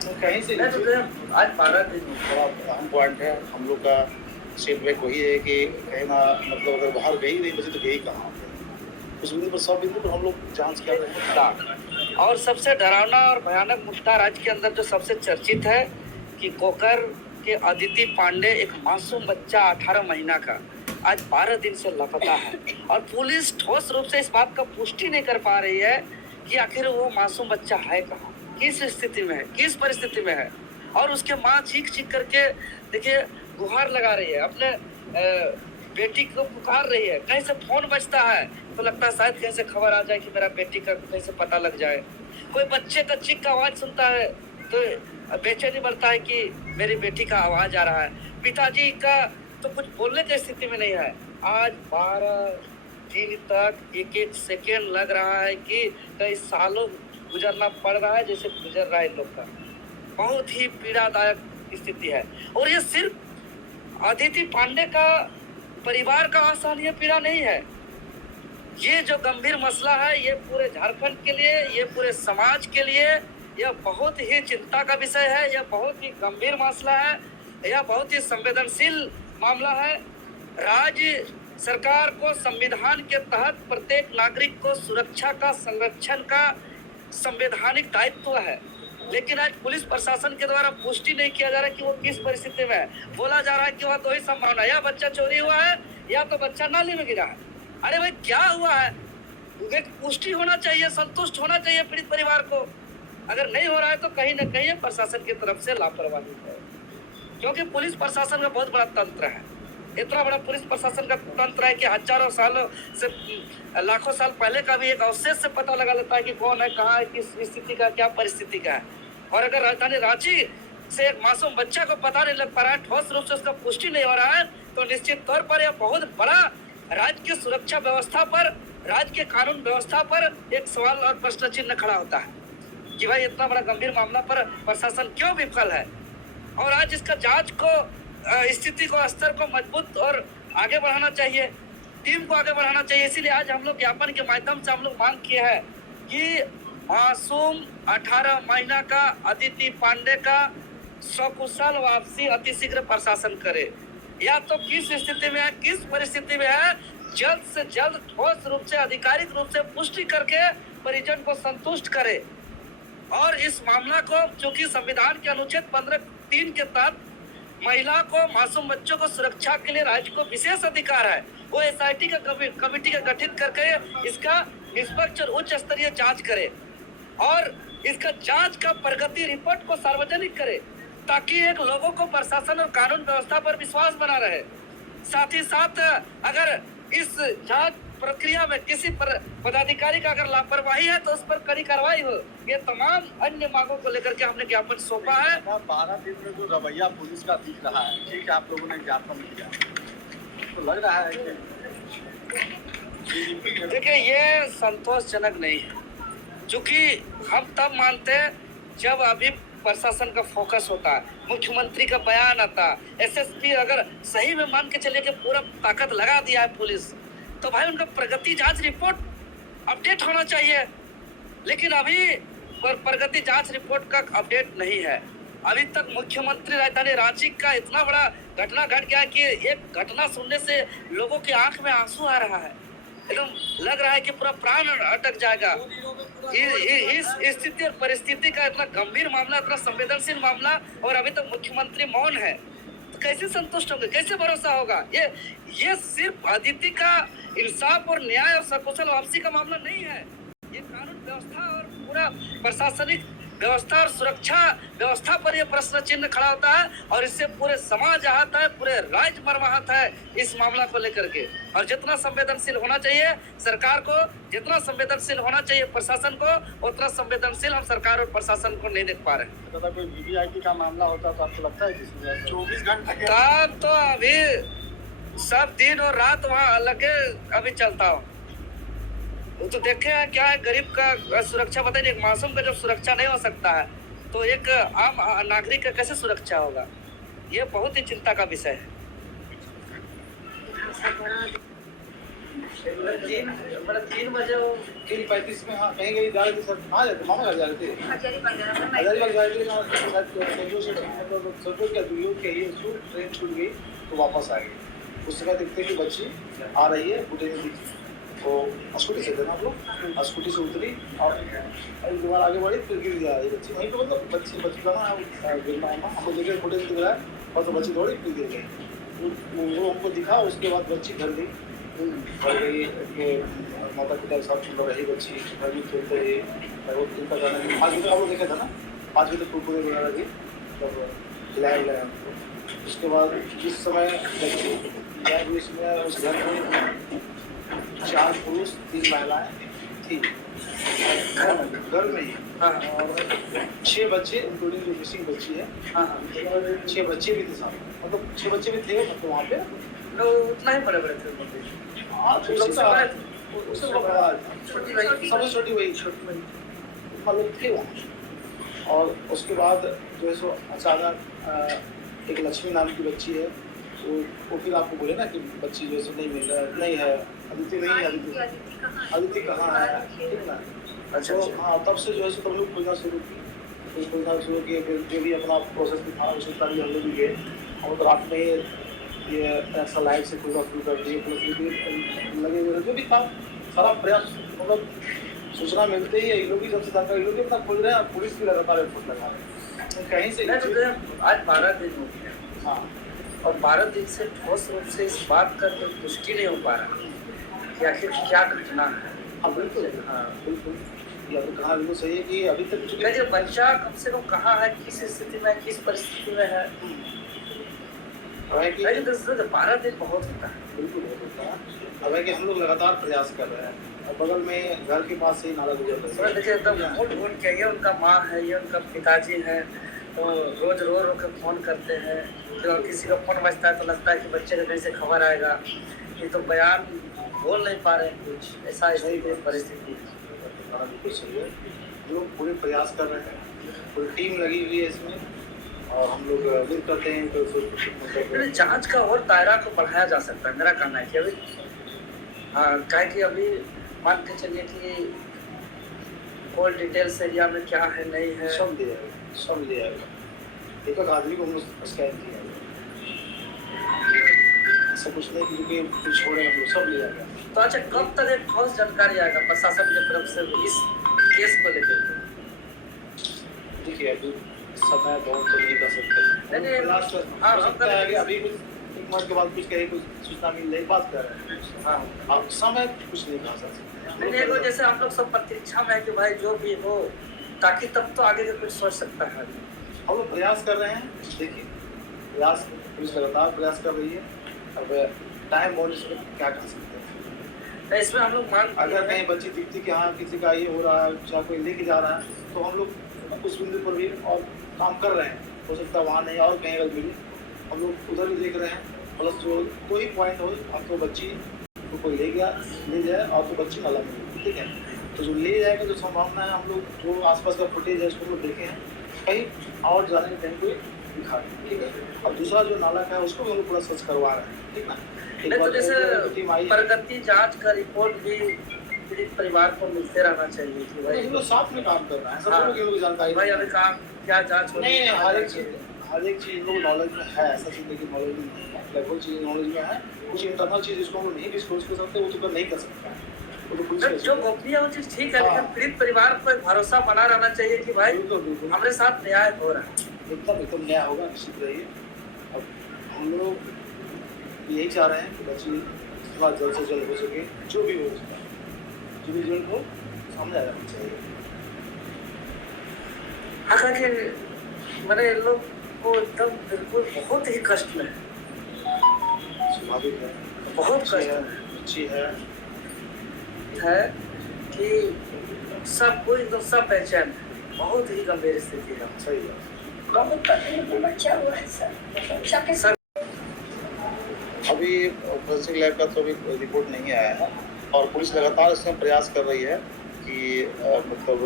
तो कहीं से मैं तो आज 12 दिन बड़ा अहम पॉइंट है हम लोग का। फीडबैक वही है कि कहीं ना मतलब अगर बाहर गई नहीं बची तो गई कहाँ पे। उस बिंदु पर सब बिंदु पर हम लोग जांच कर रहे हैं। और सबसे डरावना और भयानक मुद्दा राज्य के अंदर जो सबसे चर्चित है कि कोकर के अदिति पांडे एक मासूम बच्चा 18 महीना का आज 12 दिन से लापता है और पुलिस ठोस रूप से इस बात का पुष्टि नहीं कर पा रही है कि आखिर वो मासूम बच्चा है कहाँ, किस स्थिति में है, किस परिस्थिति में है। और उसके माँ चीख चीख करके देखिए गुहार लगा रही है, अपने बेटी को पुकार रही है। कहीं से फोन बजता है तो लगता है शायद कहीं से खबर आ जाए कि मेरा बेटी का कहीं से पता लग जाए। कोई बच्चे का चीख का आवाज सुनता है तो बेचैनी बढ़ता है कि मेरी बेटी का आवाज आ रहा है। पिताजी का तो कुछ बोलने की स्थिति में नहीं है। आज 12 दिन तक एक एक सेकेंड लग रहा है कि कई सालों गुजरना पड़ रहा है जैसे गुजर रहा है इन लोग का। बहुत ही पीड़ादायक स्थिति है और ये सिर्फ अदिति पांडे का परिवार का असहनीय पीड़ा नहीं है। ये जो गंभीर मसला है ये पूरे झारखंड के लिए, ये पूरे समाज के लिए यह बहुत ही चिंता का विषय है। यह बहुत ही गंभीर मसला है, यह बहुत ही संवेदनशील मामला है। राज्य सरकार को संविधान के तहत प्रत्येक नागरिक को सुरक्षा का, संरक्षण का संवैधानिक दायित्व है, लेकिन आज पुलिस प्रशासन के द्वारा पुष्टि नहीं किया जा रहा कि वो किस परिस्थिति में है। बोला जा रहा है कि वह दो ही संभावना, या बच्चा चोरी हुआ है या तो बच्चा नाली में गिरा है। अरे भाई क्या हुआ है, एक पुष्टि होना चाहिए, संतुष्ट होना चाहिए पीड़ित परिवार को। अगर नहीं हो रहा है तो कहीं न कहीं प्रशासन की तरफ से लापरवाही है, क्योंकि पुलिस प्रशासन का बहुत बड़ा तंत्र है। इतना बड़ा पुलिस प्रशासन का तंत्र है कि हजारों सालों से, लाखों साल पहले का भी एक अवशेष से पता लगा लेता है कि कौन है, कहाँ है, किस स्थिति का, क्या परिस्थिति का है। और अगर राजधानी रांची से एक मासूम बच्चा को पता नहीं लग पा रहा है, ठोस रूप से उसका पुष्टि नहीं हो रहा है, तो निश्चित तौर पर यह बहुत बड़ा राज्य की सुरक्षा व्यवस्था पर, राज्य के कानून व्यवस्था पर एक सवाल और प्रश्न चिन्ह खड़ा होता है कि भाई इतना बड़ा गंभीर मामला पर प्रशासन क्यों विफल है। और आज इसका जांच को, स्थिति को, स्तर को मजबूत और आगे बढ़ाना चाहिए, टीम को आगे बढ़ाना चाहिए। इसीलिए आज हम लोग ज्ञापन के माध्यम से हम लोग मांग किए हैं कि मासूम 18 महीना का अदिति पांडे का सकुशल वापसी अतिशीघ्र प्रशासन करे, या तो किस स्थिति में है, किस परिस्थिति में है, जल्द से जल्द ठोस रूप से, आधिकारिक रूप से पुष्टि करके परिजन को संतुष्ट करे। और इस मामला को, चूंकि संविधान के अनुच्छेद 15(3) के तहत महिला को, मासूम बच्चों को सुरक्षा के लिए राज्य को विशेष अधिकार है, वो SIT का कमेटी का गठित करके इसका निष्पक्ष और उच्च स्तरीय जांच करे और इसका जांच का प्रगति रिपोर्ट को सार्वजनिक करे, ताकि एक लोगों को प्रशासन और कानून व्यवस्था पर विश्वास बना रहे। साथ ही साथ अगर इस जांच प्रक्रिया में किसी पदाधिकारी का अगर लापरवाही है तो उस पर कड़ी कार्रवाई हो। ये तमाम अन्य मांगों को लेकर के हमने ज्ञापन सौंपा है। 12 दिन में जो रवैया पुलिस का दिख रहा है, ठीक है, आप लोगों ने ज्ञापन किया तो लग रहा है कि देखिए ये संतोषजनक नहीं है, क्योंकि हम तब मानते हैं जब अभी प्रशासन का फोकस होता है, मुख्यमंत्री का बयान आता, SSP अगर सही में मान के चले कि पूरा ताकत लगा दिया है पुलिस, तो भाई उनका प्रगति जांच रिपोर्ट अपडेट होना चाहिए। लेकिन अभी प्रगति जांच रिपोर्ट का अपडेट नहीं है। अभी तक मुख्यमंत्री राजधानी रांची का इतना बड़ा घटना घट गया कि एक घटना सुनने से लोगों की आंख में आंसू आ रहा है, एकदम लग रहा है कि पूरा प्राण अटक जाएगा। इस स्थिति और परिस्थिति का इतना गंभीर मामला, इतना संवेदनशील मामला, और अभी तक मुख्यमंत्री मौन है, तो कैसे संतुष्ट होंगे, कैसे भरोसा होगा। ये सिर्फ अदिति का इंसाफ और न्याय और सकुशल वापसी का मामला नहीं है, ये कानून व्यवस्था और पूरा प्रशासनिक व्यवस्था और सुरक्षा व्यवस्था पर यह प्रश्न चिन्ह खड़ा होता है। और इससे पूरे समाज आहत है, पूरे राज्य मर्माहत है इस मामला को लेकर के। और जितना संवेदनशील होना चाहिए सरकार को, जितना संवेदनशील होना चाहिए प्रशासन को, उतना संवेदनशील हम सरकार और प्रशासन को नहीं देख पा रहे। तो कोई VVIP का मामला होता तो आपको लगता है कि 24 घंटे तब तो अभी सब दिन और रात वहाँ अलग अभी चलता हो। वो तो देखे हैं क्या है, गरीब का सुरक्षा बताइए, एक मासूम का जब सुरक्षा नहीं हो सकता है तो एक आम नागरिक का कैसे सुरक्षा होगा। ये बहुत ही चिंता का विषय है। मतलब 3 बजे वो 3:35 में, हाँ कहीं कहीं जा रहे थे सर, कहाँ जाते मामा घर जा रहे थे, हजारीबाग जा रहे थे, शायद संजू से मतलब संजू क्या दुनिया के ही उसको ट्रेन छूट गई तो वापस आ गई। उस समय देखते कि बच्ची आ रही है, बुढ़े ने दिखी तो स्कूटी से थे ना हम लोग, स्कूटी से उतरी और एक बार आगे बढ़ी फिर गिर गया ये बच्ची वहीं पे, मतलब बच्ची का ना गिरना होना हमको देखे, फोटो दिख रहा है और तो बच्ची दौड़ी फिर गिर गई। वो हमको दिखा, उसके बाद बच्ची घर गई, माता पिता के साथ मतलब रही बच्ची, घर में खेलते रहे, वो उनका गाना 5 बजे आप लोग देखा था ना, 5 बजे कुरकुरे वगैरह की तब खिलाया गया हमको। उसके बाद जिस समय बच्ची गया हुई उसमें उस घर में 4 पुरुष 3 महिलाएं थी घर में ही, और 6 बच्चे इंक्लूडिंग जो मिसिंग बच्ची है, 6 बच्चे भी थे साथ, मतलब 6 बच्चे भी थे मतलब वहाँ पे, उतना ही बड़े थे। हाँ उससे बड़ा सबसे छोटी वही लोग थे वहाँ। और उसके बाद जो है सो अचानक एक लक्ष्मी नाम की बच्ची है, वो फिर आपको बोले ना कि बच्ची जो है सो नहीं मिल रहा, नहीं है, अदिति नहीं है, अदिति कहाँ है, ठीक ना। अच्छा तो हाँ तब से जो है सो तुम लोग खोजना शुरू किए, फिर जो भी अपना प्रोसेस भी था उसी तरह हम लोग भी गए, हम तो रात में ये ऐसा लाइट से खुलना शुरू कर दिए, प्लस लगे हुए जो भी था सारा प्रयास, मतलब सूचना मिलते ही ये लोग भी सबसे ज़्यादा ये लोग भी अपना खोल रहे हैं, पुलिस भी लगातार एफर्ट लगा रहे हैं कहीं से। आज 12 दिन हो गए, हाँ और 12 दिन से ठोस रूप से इस बात का कोई पुष्टि नहीं हो पा रहा कि आखिर क्या घटना है। हाँ बिल्कुल, हाँ बिल्कुल, या तो कहा बिल्कुल सही है कि अभी तक बच्चा कम से कम कहाँ है, किस स्थिति में, किस परिस्थिति में है, 12 दिन बहुत होता है, बिल्कुल बहुत होता है। अब है कि हम लोग लगातार प्रयास कर रहे हैं, और बगल में घर के पास से ही नाला गुजर रहा है। देखिए एकदम ढूंढ के, ये उनका माँ है, ये उनका पिताजी है, तो रोज रो रो के फ़ोन करते हैं, तो किसी का फ़ोन बजता है तो लगता है कि बच्चे का कहीं से खबर आएगा, ये तो बयान बोल नहीं पा रहे हैं कुछ, ऐसा परिस्थिति बिल्कुल सही है। लोग पूरे प्रयास कर रहे हैं, पूरी टीम लगी हुई है इसमें, और हम लोग उम्मीद करते हैं कि मतलब जांच का और दायरा को बढ़ाया जा सकता है। मेरा कहना है कि अभी क्या कि अभी मान के चलिए कि कॉल डिटेल्स एरिया में क्या है नहीं है, सब दिया है, सब लिया है, एक आदमी को हम लोग स्कैन किया है, ऐसा कुछ नहीं क्योंकि कुछ हो रहे हैं, हम लोग सब लिया गया। तो अच्छा कब तक एक ठोस जानकारी आएगा प्रशासन की तरफ से इस केस को लेकर? देखिए अभी समय बहुत तो नहीं कर सकते, हाँ सकता है कि अभी कुछ 1 महीने के बाद कुछ कहीं कुछ सूचना मिल जाए, बात कर रहे हैं। हाँ आप समय कुछ नहीं कहा सकते, नहीं जैसे हम लोग सब प्रतीक्षा में है कि भाई जो भी हो, ताकि तब तो आगे का कुछ सोच सकता है। हम लोग प्रयास कर रहे हैं, देखिए प्रयास पुलिस लगातार प्रयास कर रही है, अब टाइम बहुत इसमें क्या कर सकते हैं। इसमें हम लोग मांग, अगर कहीं बच्ची दिखती कि हाँ किसी का ये हो रहा है, चाहे कोई लेके जा रहा है, तो हम लोग उस बिंदु पर भी और काम कर रहे हैं, हो सकता है वहाँ नहीं और कहीं अगर मिली, हम लोग उधर भी देख रहे हैं। प्लस जो कोई पॉइंट हो, हम तो बच्ची को कोई ले जाए और तो बच्ची वाला मिले, ठीक है, तो जो ले जाएगा जो संभावना है, हम लोग जो आसपास का फुटेज है उसको लोग देखे हैं, कहीं और जाने के टाइम को दिखा रहे हैं, ठीक है। और दूसरा जो नाला का है उसको भी हम लोग पूरा सर्च करवा रहे हैं, ठीक ना। तो जैसे प्रगति जांच का रिपोर्ट भी पीड़ित परिवार को मिलते रहना चाहिए कि भाई हम लोग साथ में काम कर रहे हैं, सब लोग जानकारी भाई अभी काम क्या जांच हो, नहीं हर एक चीज़ लोग नॉलेज में है, ऐसा चीज़ लेकिन नॉलेज में नहीं है, लगभग चीज़ नॉलेज में है, कुछ इंटरनल चीज़ जिसको हम लोग नहीं डिस्क्लोज कर सकते वो तो नहीं कर सकते, जो गोपनीय वो चीज़ ठीक है, लेकिन पीड़ित परिवार को भरोसा बना रहना चाहिए कि भाई हमारे साथ न्याय हो रहा है, एकदम न्याय होगा, निश्चित रहिए। अब हम लोग यही चाह रहे हैं कि बच्ची बात जल्द से जल्द हो सके, जो भी हो उसका जो भी जल्द हो सामने आ जाना चाहिए। हाँ कि मैंने लोग को एकदम बिल्कुल बहुत ही कष्ट में, स्वाभाविक है, बहुत कष्ट अच्छी है कि सब कोई एकदम सब बेचैन है, बहुत ही गंभीर स्थिति है। सही है, बच्चा हुआ है सर, अभी फोरेंसिक लैब का तो अभी रिपोर्ट नहीं आया है, और पुलिस लगातार इसमें प्रयास कर रही है कि मतलब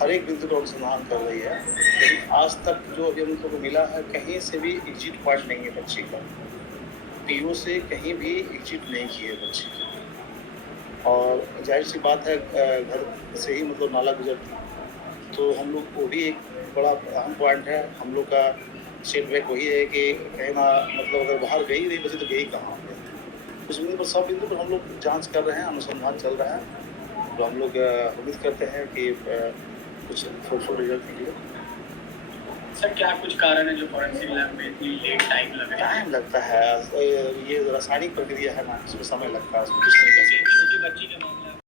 हर एक बिंदु का अनुसंधान कर रही है, लेकिन आज तक जो अभी हम लोगों को मिला है, कहीं से भी एग्जिट पॉइंट नहीं है बच्ची का, पीओ से कहीं भी एग्जिट नहीं की है बच्ची, और जाहिर सी बात है घर से ही मतलब नाला गुजरती, तो हम लोग को भी एक बड़ा अहम पॉइंट है। हम लोग का फीडबैक वही है कि कहीं ना मतलब अगर बाहर गई नहीं बची तो गई कहाँ पे। उस बिंदु पर सब बिंदु पर हम लोग जांच कर रहे हैं, अनुसंधान चल रहा है, तो हम लोग उम्मीद करते हैं कि कुछ फ्रूटफुल रिजल्ट निकले। सर क्या कुछ कारण है जो फॉरेंसिक लैब में इतनी लेट टाइम लग रहा है? टाइम लगता है, ये रासायनिक प्रक्रिया है ना, इसमें समय लगता है, उसमें कुछ नहीं कर सकते। बच्ची के मामले